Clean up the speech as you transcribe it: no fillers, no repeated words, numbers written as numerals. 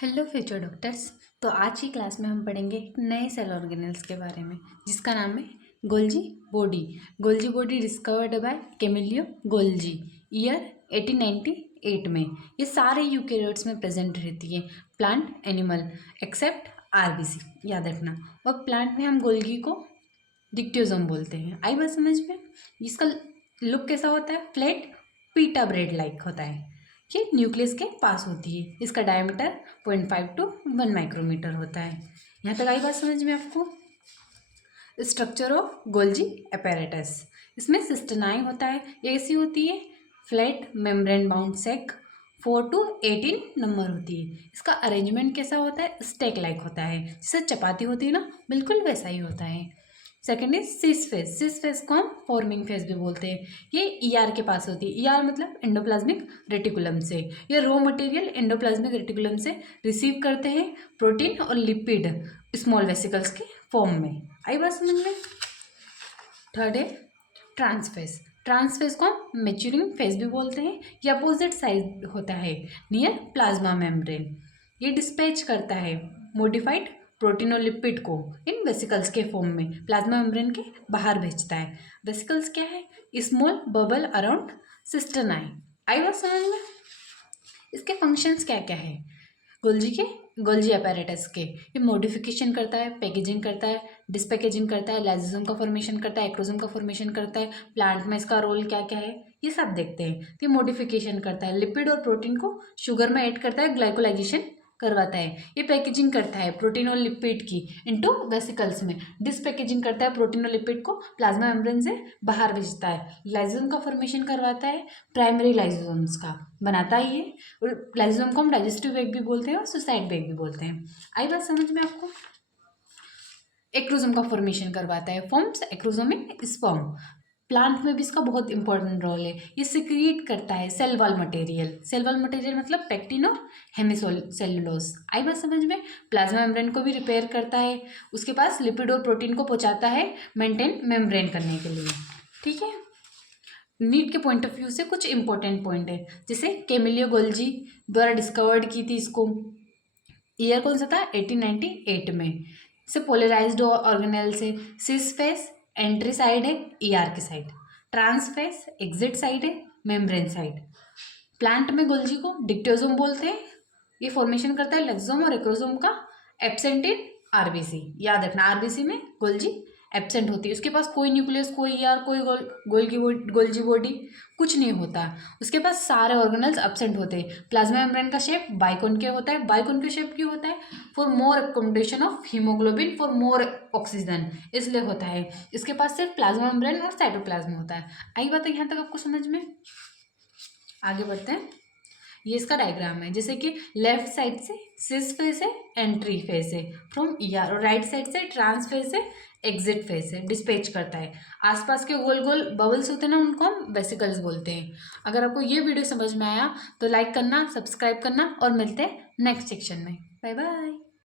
Hello future doctors. तो आज की क्लास में हम पढ़ेंगे एक नए सेल ऑर्गेनेल्स के बारे में जिसका नाम है Golgi body. Golgi body discovered by Camillo Golgi year 1898 में। ये सारे यूकेरियोट्स में प्रेजेंट रहती है, प्लांट एनिमल एक्सेप्ट आरबीसी। याद रखना। और प्लांट में हम गोल्गी को डिक्टोजोम बोलते हैं। आई बात समझ में? इसका लुक कैसा होता है? फ्लैट पीटा ब्रेड लाइक होता है। ये न्यूक्लियस के पास होती है। इसका डायमीटर 0.5 to 1 माइक्रोमीटर होता है। यहाँ तक आई बात समझ में आपको? स्ट्रक्चर ऑफ गोल्जी apparatus, इसमें सिस्टेनाई होता है। ये ऐसी होती है flat membrane bound sac 4 to 18 number होती है। इसका अरेंजमेंट कैसा होता है? स्टेक लाइक होता है, जैसे चपाती होती है ना, बिल्कुल वैसा ही होता है। Second is cis face. Cis face को हम फॉर्मिंग फेस भी बोलते हैं। ये ईआर के पास होती है। ईआर मतलब एंडोप्लाज्मिक रेटिकुलम से। ये रॉ मटेरियल एंडोप्लाज्मिक रेटिकुलम से रिसीव करते हैं प्रोटीन और लिपिड स्मॉल वेसिकल्स के फॉर्म में। आई बात समझ में? थर्ड है ट्रांसफेस। ट्रांसफेस को हम मैच्योरिंग फेस भी बोलते हैं। ये अपोजिट साइड होता है नियर प्लाज्मा मेम्ब्रेन। ये डिस्पैच करता है मॉडिफाइड प्रोटीन और लिपिड को इन वेसिकल्स के फॉर्म में प्लाज्मा मेम्ब्रेन के बाहर भेजता है। वेसिकल्स क्या है? Small bubble around cisternae. आई बात समझ में? इसके फंक्शंस क्या क्या है गोल्जी apparatus के? ये मॉडिफिकेशन करता है, पैकेजिंग करता है, डिसपैकेजिंग करता है, लाइसोसोम का फॉर्मेशन करता है, एक्रोसोम का फॉर्मेशन करता है। प्लांट में इसका रोल क्या क्या है ये सब देखते हैं। तो ये मॉडिफिकेशन करता है, लिपिड और प्रोटीन को शुगर में ऐड करता है, ग्लाइकोलाइजेशन करवाता है। ये पैकेजिंग करता है प्रोटीन और लिपिड की इनटू वेसिकल्स में। डिसपैकेजिंग करता है प्रोटीन और लिपिड को प्लाज्मा मेम्ब्रेन से बाहर भेजता है। लाइसोसोम का फॉर्मेशन करवाता है, प्राइमरी लाइसोसोम्स का बनाता ही है। और लाइसोसोम को हम डाइजेस्टिव बैग भी बोलते हैं और सुसाइड बैग भी बोलते हैं। आई बात समझ में आपको? एक्रोसोम का फॉर्मेशन करवाता है, फॉर्म्स एक्रोसोम इन स्पर्म। प्लांट में भी इसका बहुत इंपॉर्टेंट रोल है। ये सिक्रीट करता है cell wall material. Cell wall material मतलब पेक्टिन और हेमिसेलुलोज। आई बात समझ में? प्लाज्मा मेम्ब्रेन को भी रिपेयर करता है, उसके पास लिपिड और प्रोटीन को पहुंचाता है मेंटेन मेम्ब्रेन करने के लिए। ठीक है। नीट के पॉइंट ऑफ व्यू से कुछ इंपॉर्टेंट पॉइंट है, जैसे कैमिलियो गोल्जी द्वारा डिस्कवर्ड की थी इसको। ईयर कौन सा था? 1898 में। इसे पोलराइज्ड ऑर्गेनेल से। सिस फेस एंट्री साइड है ईआर की साइड, ट्रांसफेस एग्जिट साइड है मेम्ब्रेन साइड। प्लांट में गोल्जी को डिक्टोजोम बोलते हैं। ये फॉर्मेशन करता है लाइसोसोम और एक्रोसोम का, एब्सेंट इन आरबीसी। याद रखना, आरबीसी में गोल्जी एब्सेंट होती है। उसके पास कोई न्यूक्लियस, कोई ईआर, कोई गोल्जी बॉडी कुछ नहीं होता। उसके पास सारे ऑर्गेनल्स एब्सेंट होते हैं। प्लाज्मा मेम्ब्रेन का शेप बाइकॉन्केव होता है। बाइकॉन्केव शेप क्यों होता है? For more accommodation of haemoglobin, for more oxygen, इसलिए होता है। इसके पास सिर्फ प्लाज्मा मेम्ब्रेन और साइटोप्लाज्म होता है। आई बात है यहाँ तक आपको समझ में? आगे बढ़ते हैं। ये इसका डायग्राम है, जैसे कि लेफ्ट साइड से सिस फेस है, एंट्री फेस है फ्रॉम ईआर, और राइट साइड से ट्रांस फेस है, एग्जिट फेस है, डिस्पैच करता है। आसपास के गोल गोल बबल्स होते हैं ना, उनको हम वेसिकल्स बोलते हैं। अगर आपको ये वीडियो समझ में आया तो लाइक करना, सब्सक्राइब करना, और मिलते हैं नेक्स्ट सेक्शन में। Bye bye.